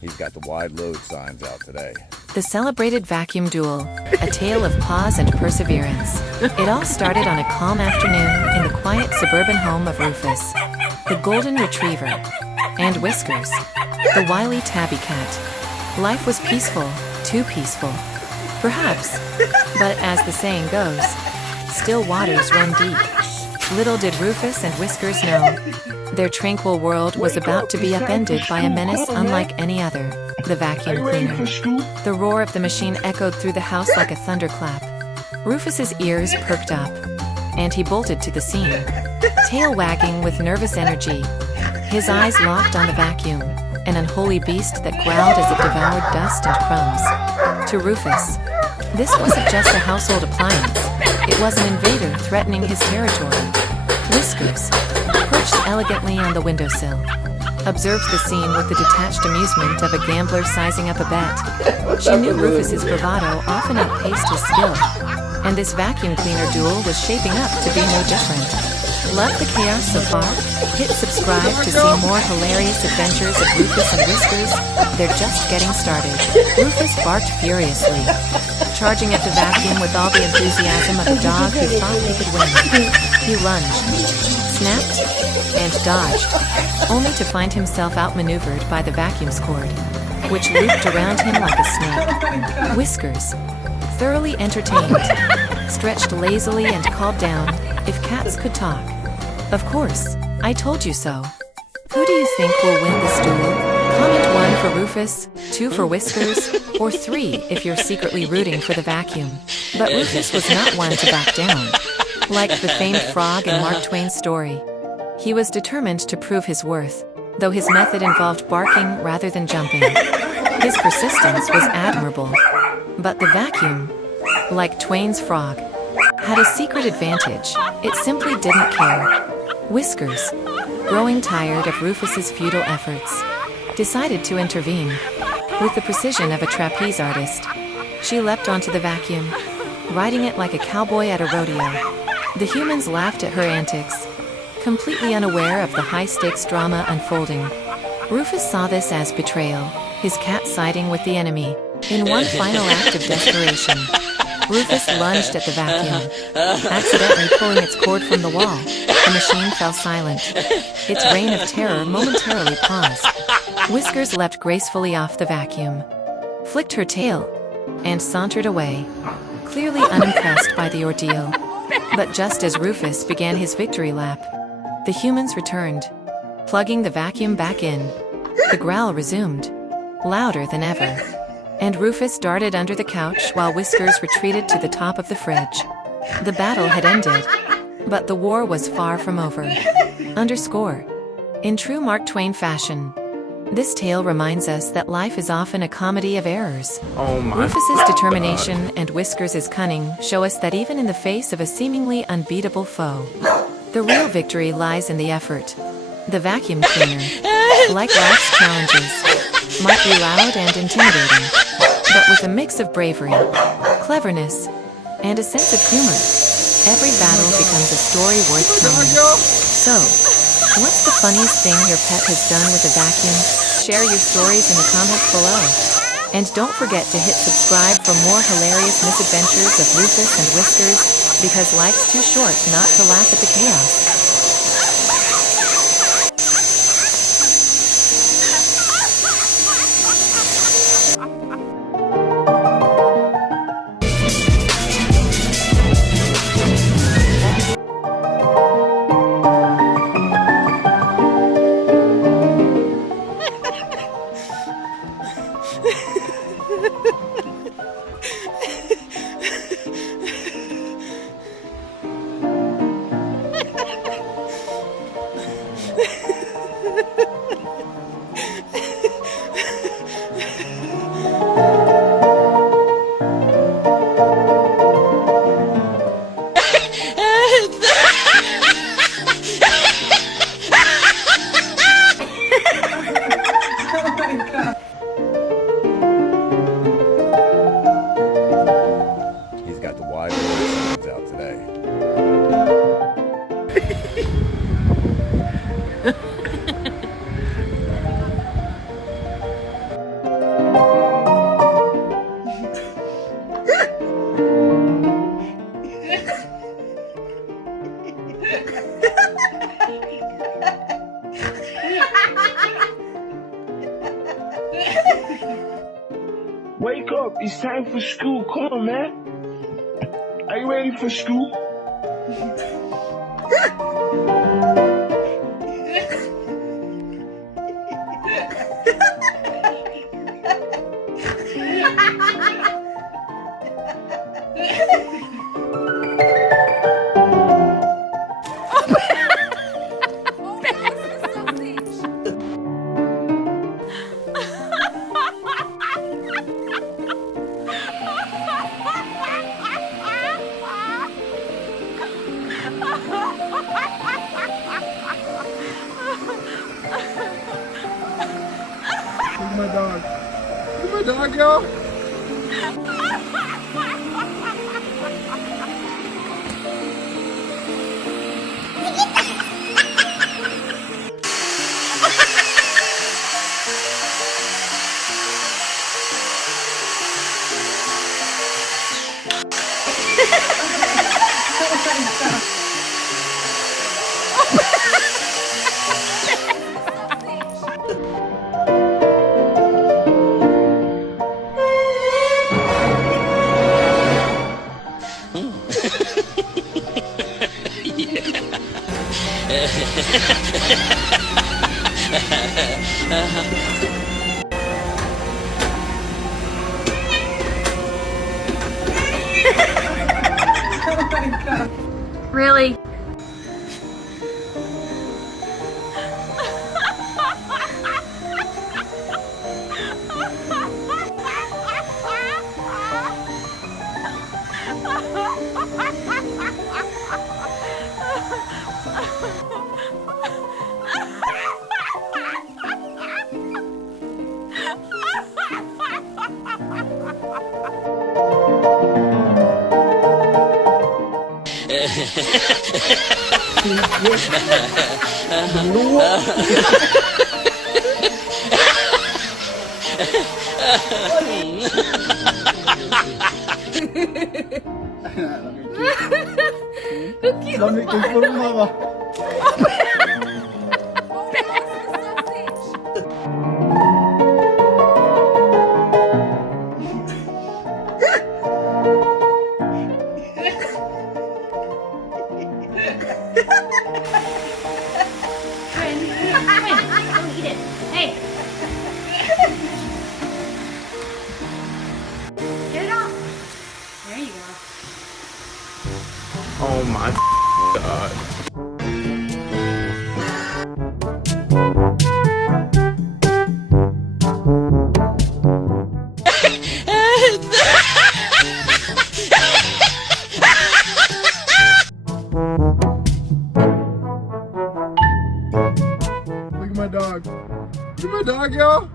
He's got the wide load signs out today. The celebrated vacuum duel, a tale of pause and perseverance. It all started on a calm afternoon in the quiet suburban home of Rufus, the golden retriever, and Whiskers, the wily tabby cat. Life was peaceful, too peaceful, perhaps, but as the saying goes, still waters run deep. Little did Rufus and Whiskers know, their tranquil world was about to be upended by a menace unlike any other, the vacuum cleaner. The roar of the machine echoed through the house like a thunderclap. Rufus's ears perked up, and he bolted to the scene, tail wagging with nervous energy. His eyes locked on the vacuum, an unholy beast that growled as it devoured dust and crumbs. To Rufus, this wasn't just a household appliance, it was an invader threatening his territory. Whiskers, perched elegantly on the windowsill, observed the scene with the detached amusement of a gambler sizing up a bet. She knew Rufus's bravado often outpaced his skill, and this vacuum cleaner duel was shaping up to be no different. Love the chaos so far? Hit subscribe to see more hilarious adventures of Rufus and Whiskers. They're just getting started. Rufus barked furiously, charging at the vacuum with all the enthusiasm of a dog who thought he could win. He lunged, snapped, and dodged, only to find himself outmaneuvered by the vacuum's cord, which looped around him like a snake. Whiskers, thoroughly entertained, stretched lazily and called down, if cats could talk. Of course, I told you so. Who do you think will win this duel? Comment 1 for Rufus, 2 for Whiskers, or 3 if you're secretly rooting for the vacuum. But Rufus was not one to back down. Like the famed frog in Mark Twain's story, he was determined to prove his worth, though his method involved barking rather than jumping. His persistence was admirable. But the vacuum, like Twain's frog, had a secret advantage. It simply didn't care. Whiskers, growing tired of Rufus's futile efforts, decided to intervene. With the precision of a trapeze artist, she leapt onto the vacuum, riding it like a cowboy at a rodeo. The humans laughed at her antics, completely unaware of the high-stakes drama unfolding. Rufus saw this as betrayal, his cat siding with the enemy. In one final act of desperation, Rufus lunged at the vacuum, accidentally pulling its cord from the wall. The machine fell silent. Its reign of terror momentarily paused. Whiskers leapt gracefully off the vacuum, flicked her tail, and sauntered away, clearly unimpressed by the ordeal. But just as Rufus began his victory lap, the humans returned, plugging the vacuum back in. The growl resumed, louder than ever, and Rufus darted under the couch while Whiskers retreated to the top of the fridge. The battle had ended, but the war was far from over. Underscore. In true Mark Twain fashion, this tale reminds us that life is often a comedy of errors. Rufus's determination and Whiskers' cunning show us that even in the face of a seemingly unbeatable foe, the real victory lies in the effort. The vacuum cleaner, like life's challenges, might be loud and intimidating, but with a mix of bravery, cleverness, and a sense of humor, every battle becomes a story worth telling. So, what's the funniest thing your pet has done with a vacuum? Share your stories in the comments below. And don't forget to hit subscribe for more hilarious misadventures of Rufus and Whiskers, because life's too short not to laugh at the chaos. Wake up. It's time for school. Come on, man. Are you ready for school? My dog. Look at my dog, y'all. Really? Lamig kong forma ba? Don't eat it. Hey. Get it off. There you go. Oh my god. Look at my dog. Look at my dog, y'all.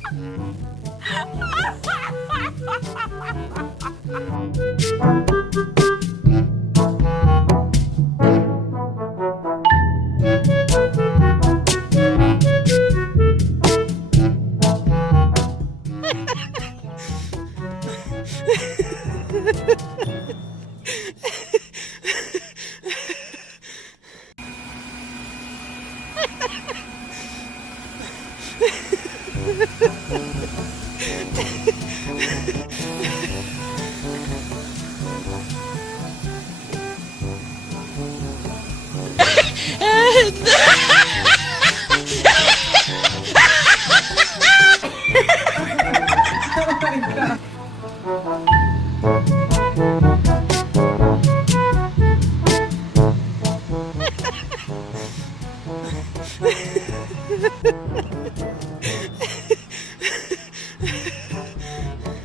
Oh my god.